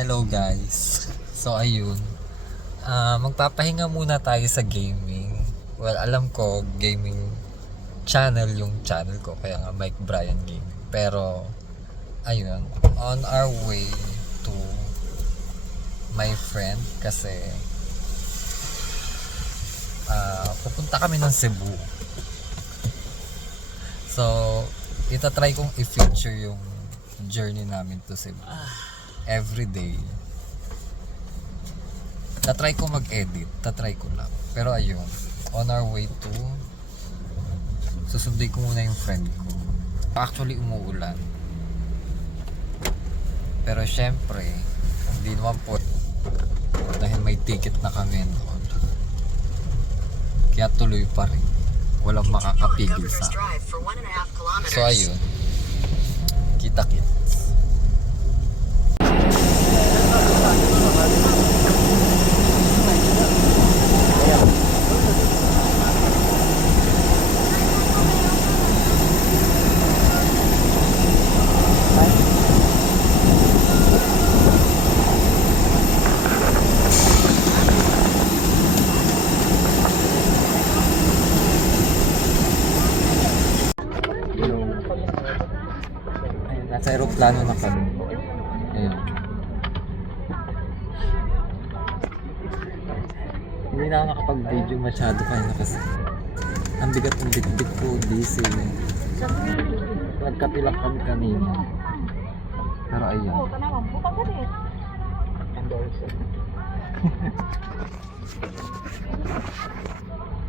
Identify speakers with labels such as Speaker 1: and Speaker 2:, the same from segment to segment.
Speaker 1: Hello guys. So ayun. Ah, magpapahinga muna tayo sa gaming. Well, alam ko gaming channel yung channel ko kaya nga Mike Bryan Gaming. Pero ayun, on our way to my friend kasi ah pupunta kami ng Cebu. So, itatry kong i-feature yung journey namin to Cebu. Every day. Tatry ko mag-edit. Tatry ko lang. Pero ayun, on our way to susunduin ko muna yung friend ko. Actually, umuulan. Pero syempre, hindi naman po dahil may ticket na kami noon. Kaya tuloy pa rin. Walang makakapigil sa akin.
Speaker 2: Drive for one and a half kilometers.
Speaker 1: So ayun. Kita kits. Ayun, aeroplano na kami. Ayun. Hindi na ako nakapag-video masyado kanina kasi ang bigat ng bitbit ko, busy. Nagkatilak kami kanina. Pero ayun.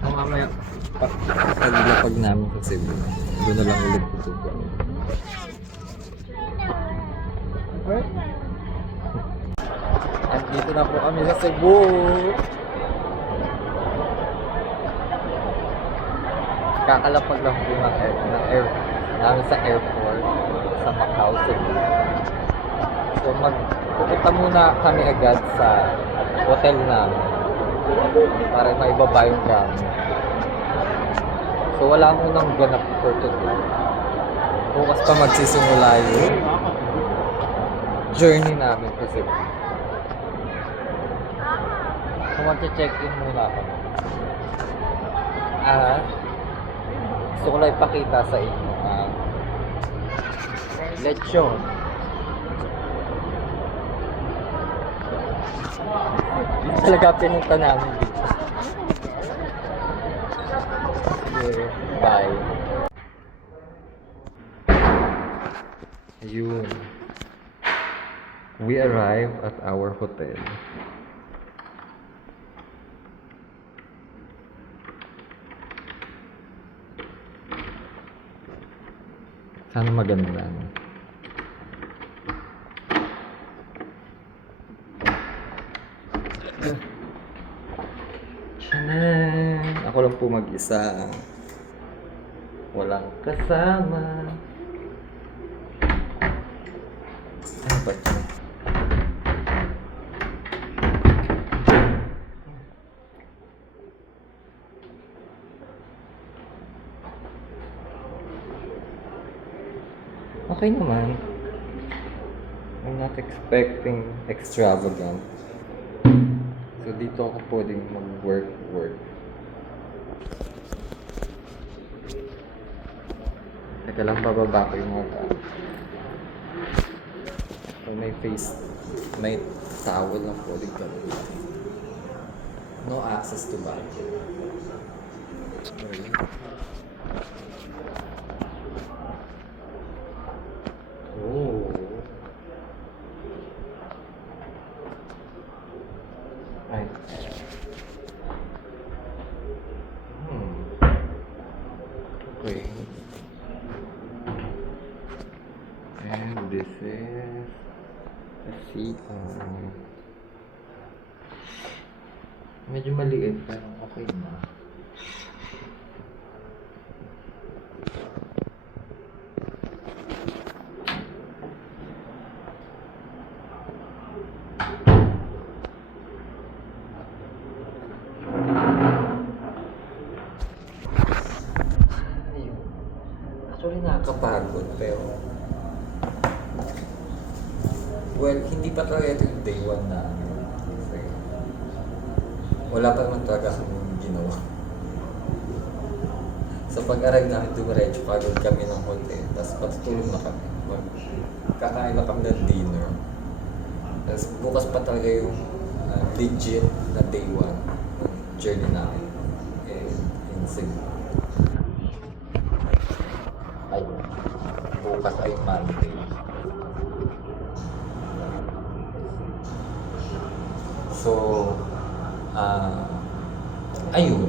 Speaker 1: So mamaya, pag paglapag namin sa Cebu, doon na lang ulit tutugan. At dito na po kami sa Cebu. Kakalapag lang po ng air, ng air, namin sa airport sa Macau, Cebu. So mag pupunta muna kami agad sa hotel namin para maibaba yung gamit. So wala munang ganap for today. Bukas pa magsisimula yung journey namin Cebu. So mag-check-in muna kami. At gusto ko lang ipakita sa inyo ang lechon. Yun talaga pinunta namin dito. Bye. Ayun. We arrive at our hotel. Sana maganda. no? Tiyanan! Ako lang po mag-isa. Walang kasama. Ano ba ito? Okay naman. I'm not expecting extravagant. So dito ako pwedeng mag-work, work. Teka lang, bababa ko yung mga So may face, may towel lang pwedeng gamitin. No access to bathroom. Sorry. Oh. Ay. Hmm. Okay. And this is a CR. Medyo maliit pero okay na. Actually nakakapagod pero Well, hindi pa talaga ito yung day one na wala pa naman talaga akong ginawa. Sa pag-arrive namin, dumiretso kagad kami ng hotel. Tapos patutulog na kami. Kakain na kami ng dinner. Tapos bukas pa talaga yung ah, legit na day one journey namin in, in Cebu. Ayun. Bukas ay Monday. So, ah, ayun.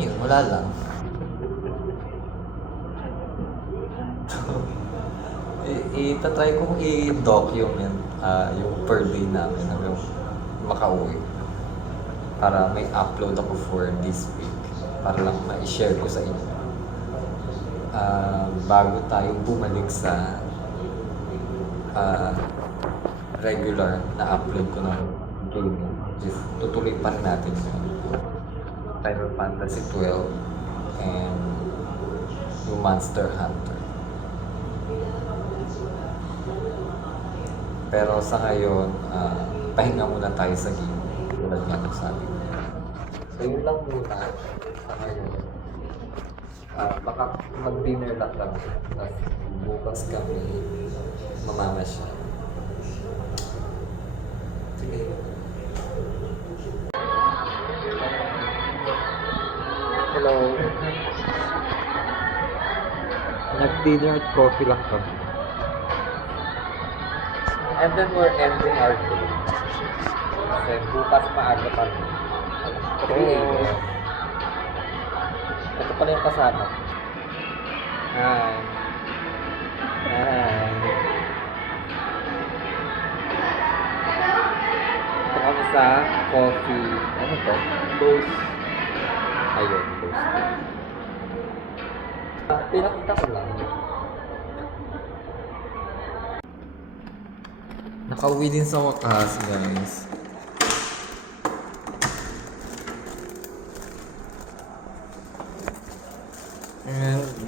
Speaker 1: Yun, wala lang. Itatry kong i-document ah, yung per day namin hanggang makauwi. Para may upload ako for this week. Para lang ma-share ko sa inyo. Ah, bago tayo bumalik sa ah, regular na upload ko ng gaming. Just tutuloy pa rin natin yun. Final Fantasy 12 and yung Monster Hunter. Pero sa ngayon, ah, pahinga muna tayo sa game. Tulad nga ng sabi ko. So yun lang muna sa ngayon. Ah, baka mag-dinner lang kami. Tapos bukas kami mamamasyal. Sige. Hello. Nag-dinner at coffee lang kami. And then we're ending our day. Kasi bukas maaga pa rin. 3 a.m. Ito pala yung kasama. Hi. Hi. Ito kami sa coffee. Ano to? Toast. Ayun, toast. Ah, Pinakita ko lang. Nakauwi din sa wakas, guys.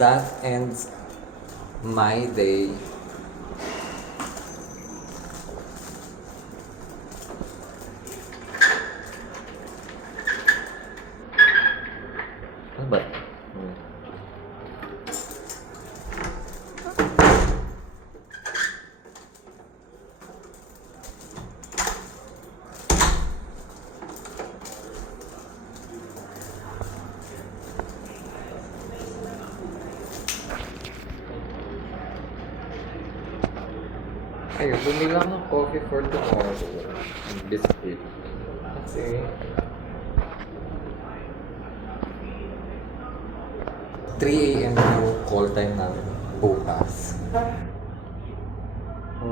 Speaker 1: That ends my day. Ayun, bumili ako ng coffee for tomorrow. And biscuit. Kasi... 3 a.m. yung call time namin bukas. So,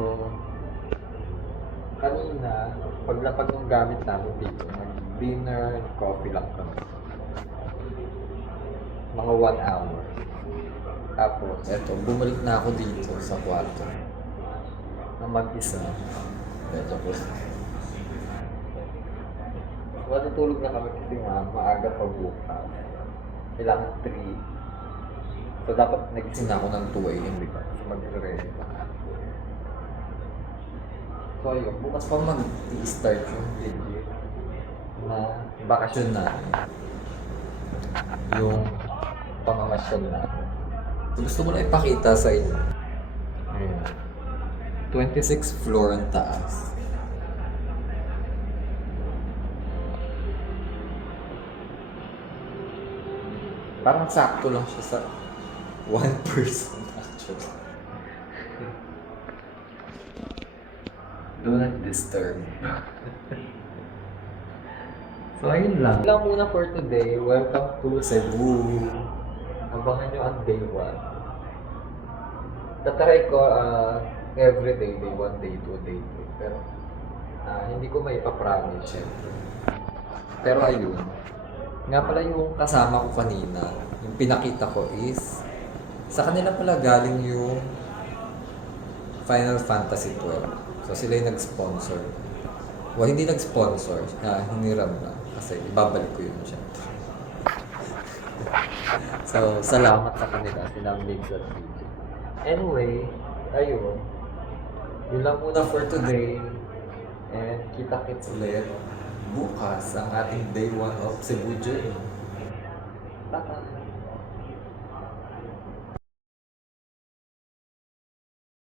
Speaker 1: kanina, paglapag ng gamit namin dito, nag-dinner and coffee lang kami. Mga 1 hour. Tapos, eto, bumalik na ako dito sa kwarto na mag-isa. Medyo ko. Matutulog na kami kasi nga maaga pa bukas. Kailangan 3. So dapat nagising na ako ng 2 a.m. diba? So magre-ready pa. So ayun, bukas pa mag-i-start yung legit na bakasyon natin. Yung pamamasyal natin. So gusto ko na ipakita sa inyo. Ayan. 26 floor ang taas. Parang sakto lang siya sa one person actually. Do not disturb. so ayun lang. Lang muna for today. Welcome to Cebu. Abangan nyo ang day 1. Tatry ko uh, every day, day 1, day 2, day 3. Pero ah, hindi ko may ipapromise syempre. Pero ayun. Nga pala yung kasama ko kanina, yung pinakita ko is sa kanila pala galing yung Final Fantasy 12. So sila yung nag-sponsor. Well, hindi nag-sponsor, ah, hiniram na. Kasi ibabalik ko yun syempre. So, salamat sa kanila, silang Migs at. Anyway, ayun. Yun lang muna for today. And kita-kits ulit bukas ang ating day one of Cebu Journey. Bye-bye!